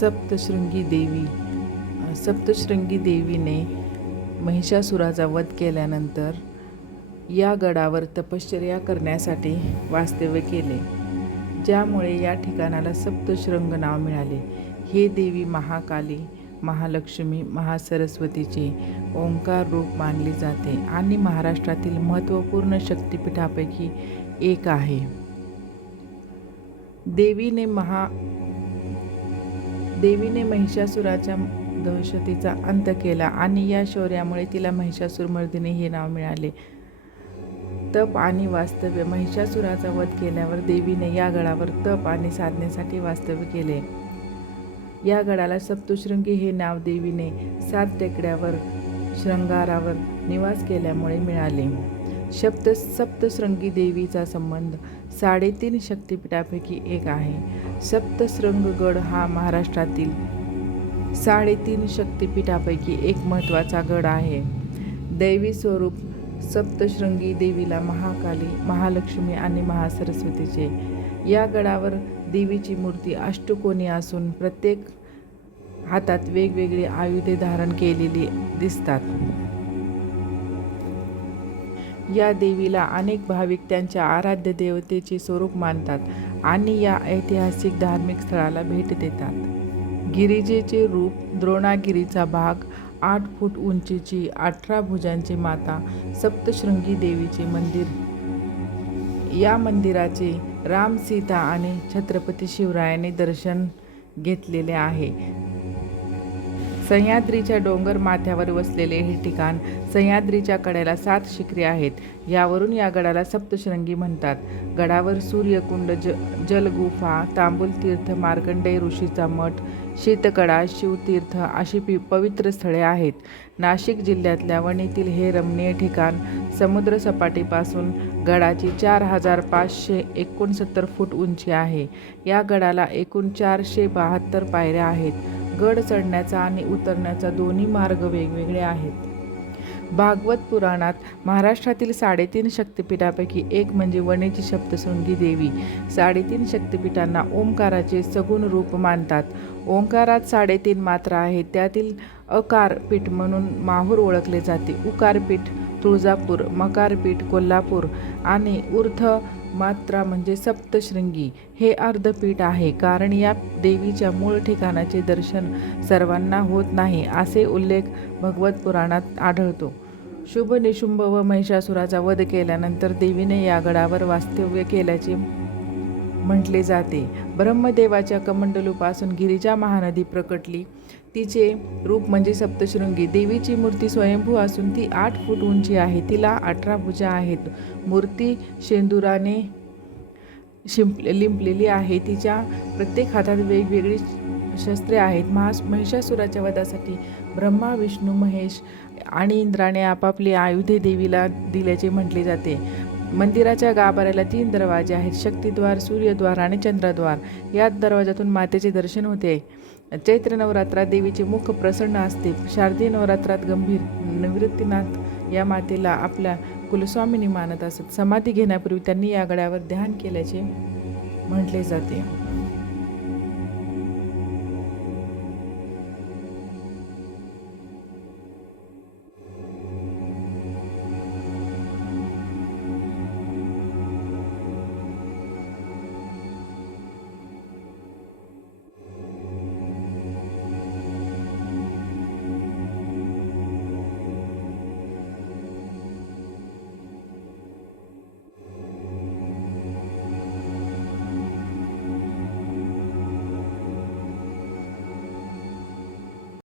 सप्तशृंगी देवी. सप्तशृंगी देवीने महिषासुराचा वध केल्यानंतर या गडावर तपश्चर्या करण्यासाठी वास्तव्य केले. ज्यामुळे या ठिकाणाला सप्तशृंग नाव मिळाले. हे देवी महाकाली महालक्ष्मी महासरस्वतीचे ओंकार रूप मानले जाते आणि महाराष्ट्रातील महत्त्वपूर्ण शक्तिपीठापैकी एक आहे. देवीने महा देवीने महिषासुराच्या दहशतीचा अंत केला आणि या शौर्यामुळे तिला महिषासुरमर्दिनी हे नाव मिळाले. तप आणि वास्तव्य. महिषासुराचा वध केल्यावर देवीने या गडावर तप आणि साधनेसाठी वास्तव्य केले. या गडाला सप्तशृंगी हे नाव देवीने सात टेकड्यावर शृंगारावर निवास केल्यामुळे मिळाले. शब्द सप्तशृंगी देवीचा संबंध साडेतीन शक्तिपीठापैकी एक आहे. सप्तशृंगगड हा महाराष्ट्रातील साडेतीन शक्तिपीठापैकी एक महत्त्वाचा गड आहे. दैवी स्वरूप सप्तशृंगी देवीला महाकाली महालक्ष्मी आणि महासरस्वतीचे. या गडावर देवीची मूर्ती अष्टकोनी असून प्रत्येक हातात वेगवेगळी आयुधे धारण केलेली दिसतात. या देवीला अनेक भाविक त्यांच्या आराध्य देवतेचे स्वरूप मानतात आणि या ऐतिहासिक धार्मिक स्थळाला भेट देतात. गिरिजेचे रूप द्रोणागिरीचा भाग आठ फूट उंचीची अठरा भुजांची माता सप्तशृंगी देवीचे मंदिर. या मंदिराचे राम सीता आणि छत्रपती शिवरायाने दर्शन घेतलेले आहे. सह्याद्रीच्या डोंगर माथ्यावर वसलेले हे ठिकाण सह्याद्रीच्या कड्याला सात शिखरे आहेत. यावरून या गडाला सप्तशृंगी म्हणतात. गडावर सूर्यकुंड ज जलगुफा तांबूल तीर्थ मार्कंडेय ऋषीचा मठ शीतकडा शिवतीर्थ अशी पि पवित्र स्थळे आहेत. नाशिक जिल्ह्यातल्या वणीतील हे रमणीय ठिकाण समुद्रसपाटीपासून गडाची चार हजार पाचशे एकोणसत्तर फूट उंची आहे. या गडाला एकूण चारशे बहात्तर पायऱ्या आहेत. गड चढण्याचा आणि उतरण्याचा दोन्ही मार्ग वेगवेगळे आहेत. भागवत पुराणात महाराष्ट्रातील साडेतीन शक्तिपीठापैकी एक म्हणजे वनेची सप्तशृंगी देवी. साडेतीन शक्तिपीठांना ओंकाराचे सगुण रूप मानतात. ओंकारात साडेतीन मात्रा आहेत. त्यातील अकार पीठ म्हणून माहूर ओळखले जाते. उकार पीठ तुळजापूर मकार पीठ कोल्हापूर आणि ऊर्ध्व मात्रा म्हणजे सप्तशृंगी हे अर्धपीठ आहे कारण या देवीच्या मूळ ठिकाणाचे दर्शन सर्वांना होत नाही असे उल्लेख भगवत पुराणात आढळतो. शुभ निशुंभ व महिषासुराचा वध केल्यानंतर देवीने या गडावर वास्तव्य केल्याचे म्हटले जाते. ब्रह्मदेवाच्या कमंडलूपासून गिरिजा महानदी प्रकटली. तिचे रूप म्हणजे सप्तशृंगी. देवीची मूर्ती स्वयंभू असून ती आठ फूट उंची आहे. तिला अठरा भुजा आहेत. मूर्ती शेंदुराने शिंप लिंपलेली आहे. तिच्या प्रत्येक हातात वेगवेगळी शस्त्रे आहेत. महास महिषासुराच्या वधासाठी ब्रह्मा विष्णू महेश आणि इंद्राने आपापली आयुधे देवीला दिल्याचे म्हटले जाते. मंदिराच्या गाभाऱ्याला तीन दरवाजे आहेत. शक्तिद्वार सूर्यद्वार आणि चंद्रद्वार. याच दरवाजातून मातेचे दर्शन होते. चैत्र नवरात्रात देवीचे मुख प्रसन्न असते. शारदीय नवरात्रात गंभीर निवृत्तीनाथ या मातेला आपल्या कुलस्वामिनी मानत असत. समाधी घेण्यापूर्वी त्यांनी या गड्यावर ध्यान केल्याचे म्हटले जाते.